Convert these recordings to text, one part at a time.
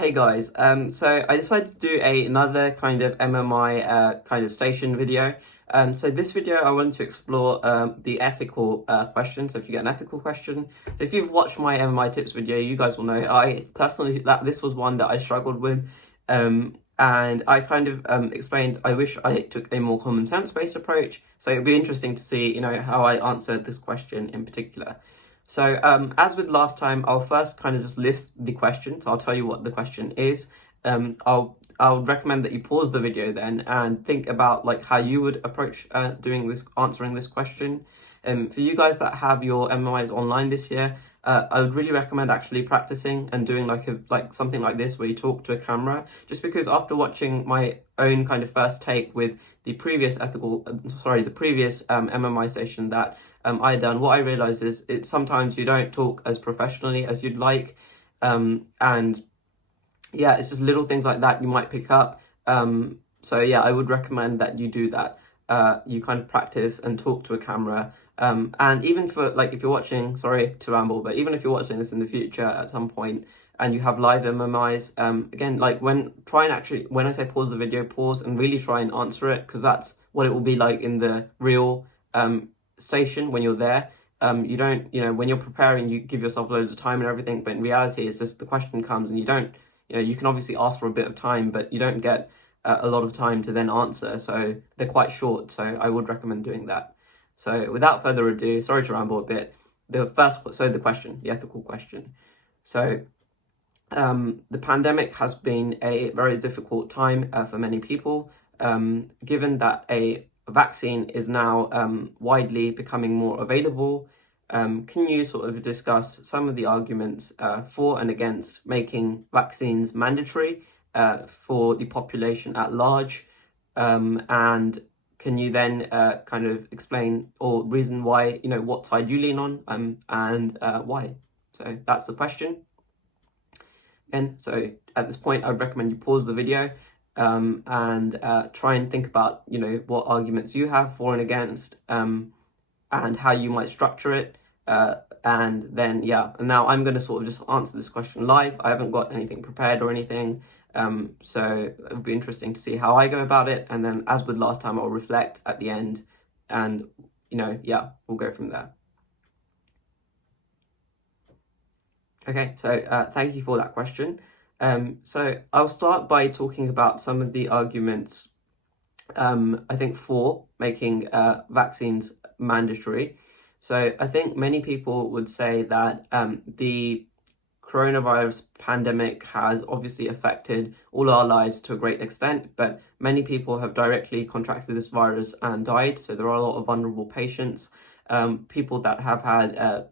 Hey guys, so I decided to do another kind of MMI kind of station video. So this video I want to explore the ethical question. So if you get an ethical question, so if you've watched my MMI tips video, you guys will know I personally that this was one that I struggled with, and I kind of explained I wish I took a more common sense based approach. So it'd be interesting to see how I answered this question in particular. So as with last time, I'll first kind of just list the question. So I'll tell you what the question is. I'll recommend that you pause the video then and think about like how you would approach answering this question. For you guys that have your MMIs online this year, I would really recommend actually practicing and doing like something like this where you talk to a camera. Just because after watching my own kind of first take with the previous MMI station that I done, what I realized is sometimes you don't talk as professionally as you'd like, and yeah, it's just little things like that you might pick up. So yeah, I would recommend that you do that. You kind of practice and talk to a camera. And even for like if you're watching, sorry to ramble, but even if you're watching this in the future at some point and you have live MMIs, again, like when I say pause the video, pause and really try and answer it, because that's what it will be like in the real station when you're there. You don't, when you're preparing, you give yourself loads of time and everything, but in reality, it's just the question comes and you don't, you can obviously ask for a bit of time, but you don't get a lot of time to then answer. So they're quite short. So I would recommend doing that. So without further ado, sorry to ramble a bit. The ethical question. So the pandemic has been a very difficult time for many people, given that a vaccine is now widely becoming more available. Can you sort of discuss some of the arguments for and against making vaccines mandatory for the population at large? And can you then kind of explain or reason why, what side you lean on and why? So that's the question. And so at this point, I'd recommend you pause the video and try and think about, what arguments you have for and against, and how you might structure it. And then, and now I'm going to sort of just answer this question live. I haven't got anything prepared or anything. So it would be interesting to see how I go about it. And then as with last time, I'll reflect at the end and, we'll go from there. Okay, so thank you for that question. So I'll start by talking about some of the arguments, I think, for making vaccines mandatory. So I think many people would say that the coronavirus pandemic has obviously affected all our lives to a great extent, but many people have directly contracted this virus and died. So there are a lot of vulnerable patients, people that have had,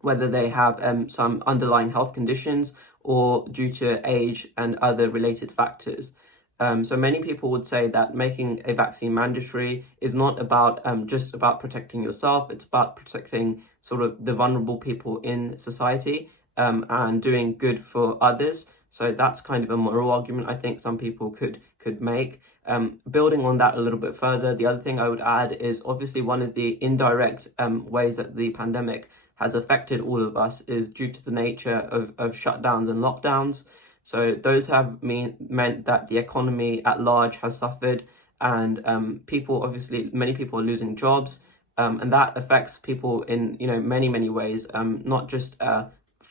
whether they have some underlying health conditions or due to age and other related factors. So many people would say that making a vaccine mandatory is not about just about protecting yourself. It's about protecting sort of the vulnerable people in society and doing good for others. So that's kind of a moral argument I think some people could make. Building on that a little bit further, the other thing I would add is obviously one of the indirect ways that the pandemic has affected all of us is due to the nature of shutdowns and lockdowns. So those have meant that the economy at large has suffered, and many people are losing jobs, and that affects people in many ways, not just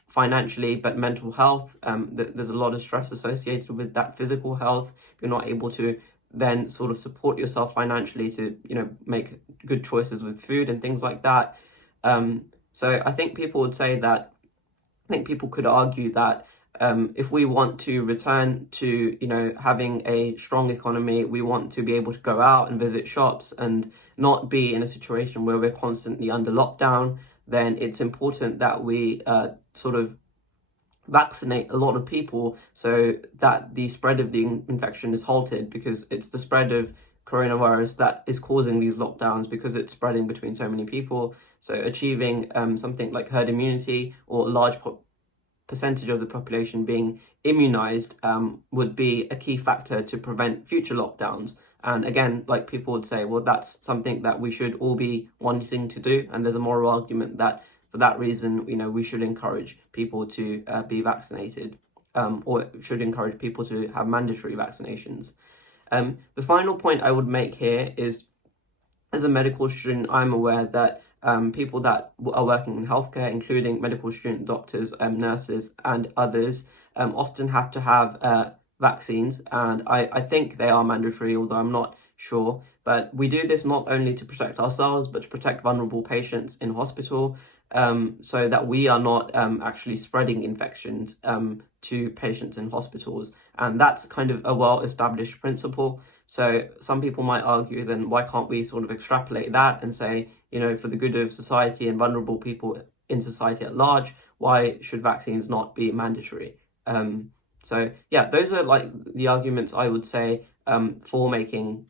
financially but mental health. There's a lot of stress associated with that physical health. If you're not able to then sort of support yourself financially to make good choices with food and things like that. So I think people could argue that if we want to return to, having a strong economy, we want to be able to go out and visit shops and not be in a situation where we're constantly under lockdown, then it's important that we sort of vaccinate a lot of people so that the spread of the infection is halted, because it's the spread of coronavirus that is causing these lockdowns because it's spreading between so many people. So achieving something like herd immunity or a large percentage of the population being immunized would be a key factor to prevent future lockdowns. And again, like people would say, well, that's something that we should all be wanting to do. And there's a moral argument that for that reason, we should encourage people to be vaccinated. or should encourage people to have mandatory vaccinations. The final point I would make here is, as a medical student, I'm aware that people that are working in healthcare, including medical student doctors, nurses, and others, often have to have vaccines, and I think they are mandatory, although I'm not sure. But we do this not only to protect ourselves, but to protect vulnerable patients in hospital, so that we are not actually spreading infections to patients in hospitals. And that's kind of a well-established principle. So some people might argue, then why can't we sort of extrapolate that and say, for the good of society and vulnerable people in society at large, why should vaccines not be mandatory? So yeah, those are like the arguments I would say for making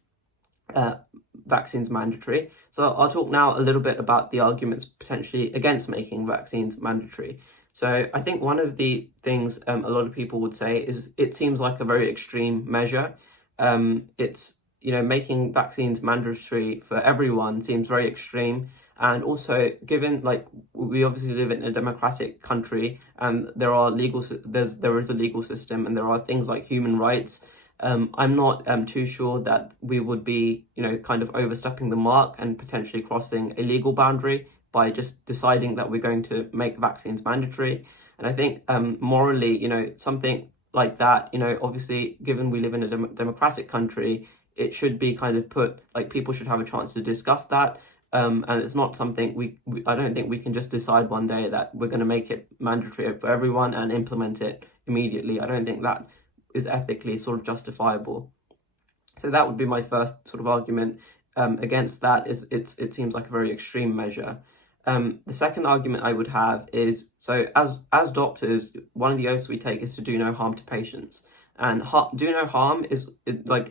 vaccines mandatory. So I'll talk now a little bit about the arguments potentially against making vaccines mandatory. So I think one of the things a lot of people would say is it seems like a very extreme measure. It's, making vaccines mandatory for everyone seems very extreme. And also, given like we obviously live in a democratic country, and there is a legal system, and there are things like human rights. I'm not too sure that we would be, kind of overstepping the mark and potentially crossing a legal boundary by just deciding that we're going to make vaccines mandatory. And I think morally, something like that, obviously, given we live in a democratic country, it should be kind of put, like, people should have a chance to discuss that. And it's not something I don't think we can just decide one day that we're going to make it mandatory for everyone and implement it immediately. I don't think that is ethically sort of justifiable. So that would be my first sort of argument against that. Is it seems like a very extreme measure. The second argument I would have is, so as doctors, one of the oaths we take is to do no harm to patients. And do no harm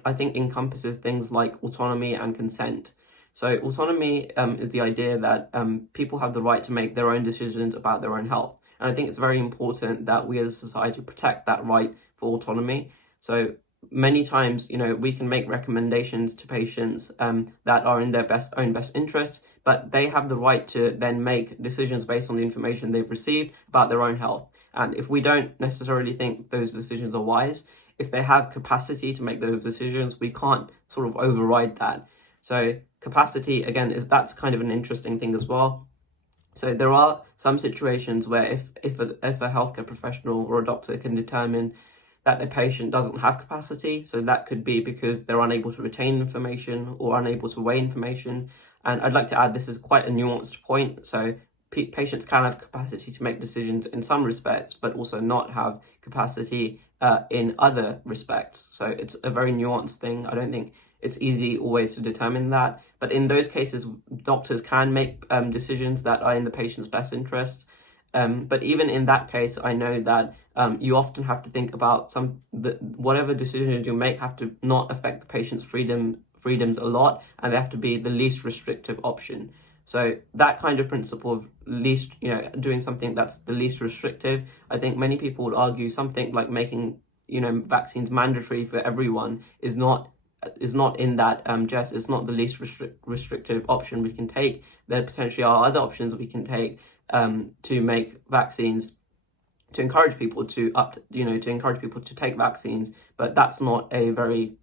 I think encompasses things like autonomy and consent. So autonomy is the idea that people have the right to make their own decisions about their own health. And I think it's very important that we as a society protect that right for autonomy. So many times, we can make recommendations to patients that are in their own best interests, but they have the right to then make decisions based on the information they've received about their own health. And if we don't necessarily think those decisions are wise, if they have capacity to make those decisions, we can't sort of override that. So capacity, again, that's kind of an interesting thing as well. So there are some situations where if a healthcare professional or a doctor can determine that a patient doesn't have capacity, so that could be because they're unable to retain information or unable to weigh information. And I'd like to add, this is quite a nuanced point. So patients can have capacity to make decisions in some respects, but also not have capacity in other respects. So it's a very nuanced thing. I don't think it's easy always to determine that. But in those cases, doctors can make decisions that are in the patient's best interest. But even in that case, I know that you often have to think about whatever decisions you make have to not affect the patient's freedoms a lot, and they have to be the least restrictive option. So that kind of principle of doing something that's the least restrictive, I think many people would argue something like making, vaccines mandatory for everyone is not in that jest. It's not the least restrictive option we can take. There potentially are other options we can take to make vaccines, to encourage people to encourage people to take vaccines, but that's not a very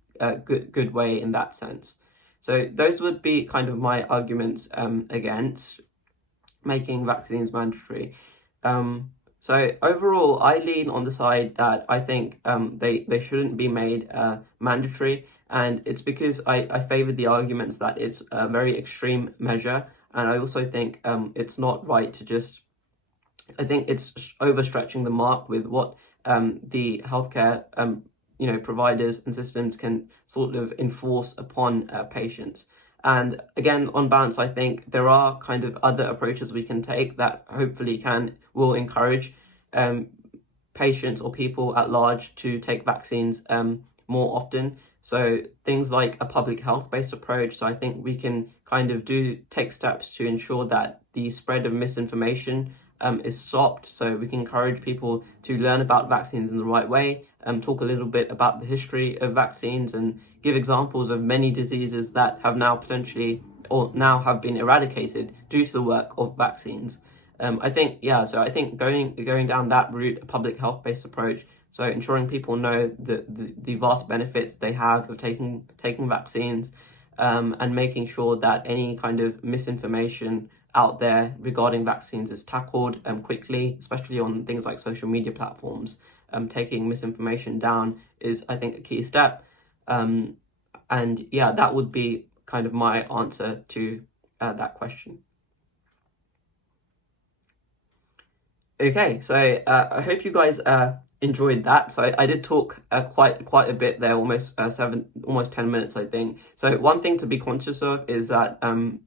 good way in that sense. So those would be kind of my arguments against making vaccines mandatory. So overall, I lean on the side that I think they shouldn't be made mandatory, and it's because I favour the arguments that it's a very extreme measure, and I also think it's not right to just. I think it's overstretching the mark with what the healthcare providers and systems can sort of enforce upon patients. And again, on balance, I think there are kind of other approaches we can take that hopefully will encourage patients or people at large to take vaccines more often. So things like a public health based approach. So I think we can kind of take steps to ensure that the spread of misinformation is stopped. So we can encourage people to learn about vaccines in the right way, talk a little bit about the history of vaccines, and give examples of many diseases that have now potentially or now have been eradicated due to the work of vaccines. I think going down that route, a public health based approach, So ensuring people know the vast benefits they have of taking vaccines, and making sure that any kind of misinformation out there regarding vaccines is tackled quickly, especially on things like social media platforms. Taking misinformation down is, I think, a key step. And yeah, that would be kind of my answer to that question. Okay, so I hope you guys enjoyed that. So I did talk quite a bit there, almost 10 minutes, I think. So one thing to be conscious of is that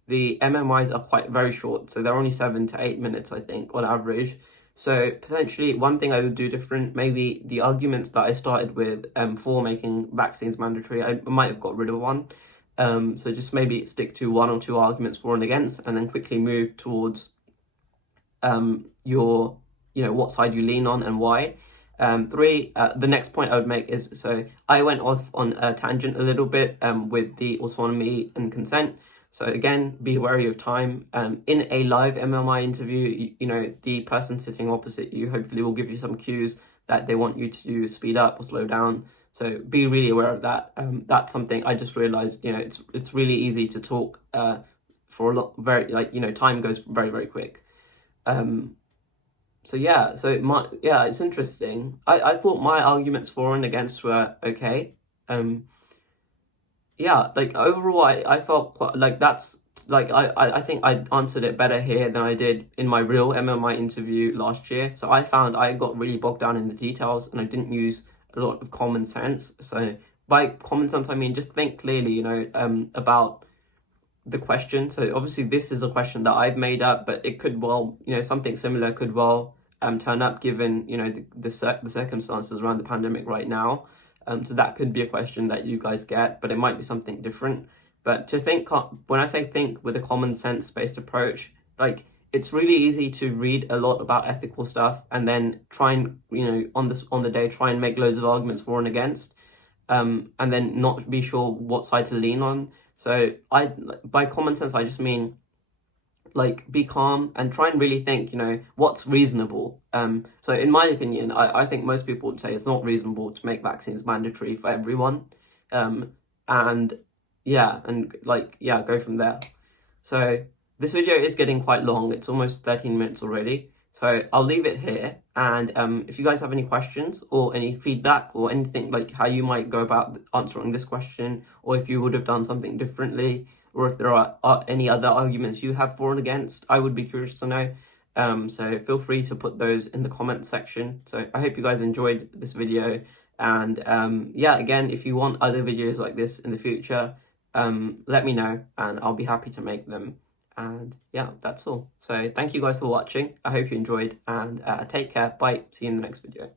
the MMIs are very short, so they're only 7 to 8 minutes, I think, on average. So potentially one thing I would do different, maybe the arguments that I started with for making vaccines mandatory, I might have got rid of one. So just maybe stick to one or two arguments for and against, and then quickly move towards your, what side you lean on and why. Three, the next point I would make is, so I went off on a tangent a little bit with the autonomy and consent. So again, be wary of time. In a live MMI interview, the person sitting opposite you hopefully will give you some cues that they want you to speed up or slow down. So be really aware of that. That's something I just realized, it's really easy to talk for a lot, time goes very, very quick. So yeah, it's interesting. I thought my arguments for and against were okay. Yeah, like overall, I felt quite like that's like I think I answered it better here than I did in my real MMI interview last year. So I found I got really bogged down in the details and I didn't use a lot of common sense. So by common sense, I mean just think clearly, about the question. So obviously this is a question that I've made up, but it could well, something similar could well turn up given, the circumstances around the pandemic right now. So that could be a question that you guys get, but it might be something different. But to think, when I say think with a common sense based approach, like it's really easy to read a lot about ethical stuff and then try and, on the day, try and make loads of arguments for and against, and then not be sure what side to lean on. So by common sense, I just mean like be calm and try and really think, what's reasonable. So in my opinion, I think most people would say it's not reasonable to make vaccines mandatory for everyone. And yeah, go from there. So this video is getting quite long. It's almost 13 minutes already. So I'll leave it here. And if you guys have any questions or any feedback or anything like how you might go about answering this question, or if you would have done something differently, or if there are any other arguments you have for and against, I would be curious to know. So feel free to put those in the comment section. So I hope you guys enjoyed this video. And yeah, again, if you want other videos like this in the future, let me know and I'll be happy to make them. And yeah, that's all. So thank you guys for watching. I hope you enjoyed and take care. Bye. See you in the next video.